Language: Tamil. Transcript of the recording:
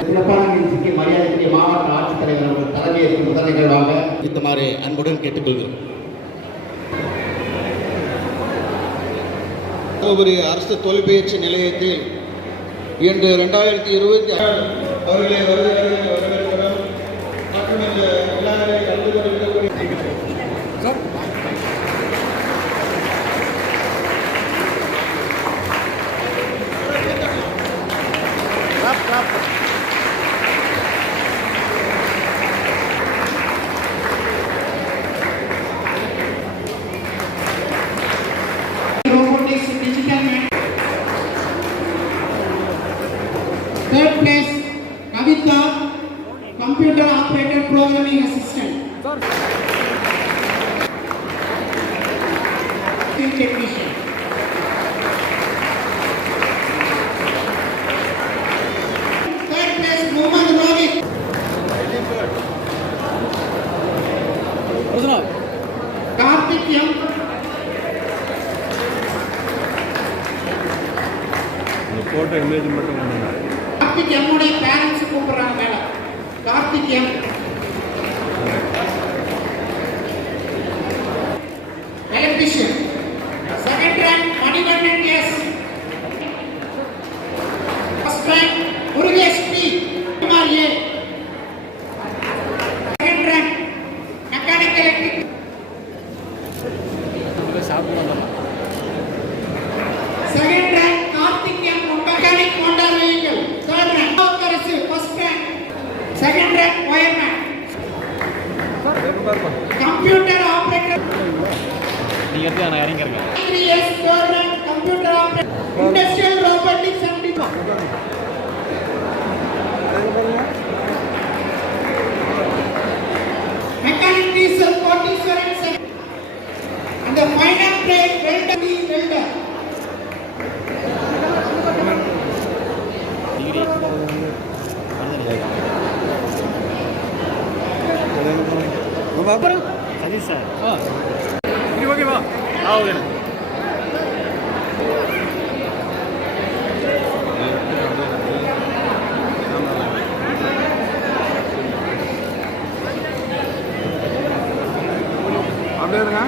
சிறப்பான நிகழ்ச்சிக்கு மரியாதைக்குரிய மாவட்ட ஆட்சித்தலைவர் அவர்கள் தலைமையேற்கும் முதல் நிகழ்வாக இருக்குமாறு அன்புடன் கேட்டுக்கொள்கிறோம். தருமபுரி அரசு தொலைபேச்சு நிலையத்தில் இன்று ரெண்டாயிரத்தி இருபத்தி அவர்களை வருகை Third place, Kavita, Computer Operator Programming Assistant. Technician. Third place, Mohammad Rohit. Kartikyam. Photo image मटो Karthik எம்முடைய பேரண்ட்ஸ் கூப்பிடுறாங்க madam. Karthik M. Electrician second rank Manikandan S first rank Murugesh P Kumar A second rank mechanical electric second rank Karthik M mechanic motor vehicle third rank கரசு first rank second rank wireman computer operator. நீங்க எடுத்து நான் இறங்கிருக்கேன் three years third computer operator industrial robotics and ரொம்ப அப்புறம் சதீஷ் சார் ஆ இது ஓகேவா ஆ ஓகே அப்படியே இருங்க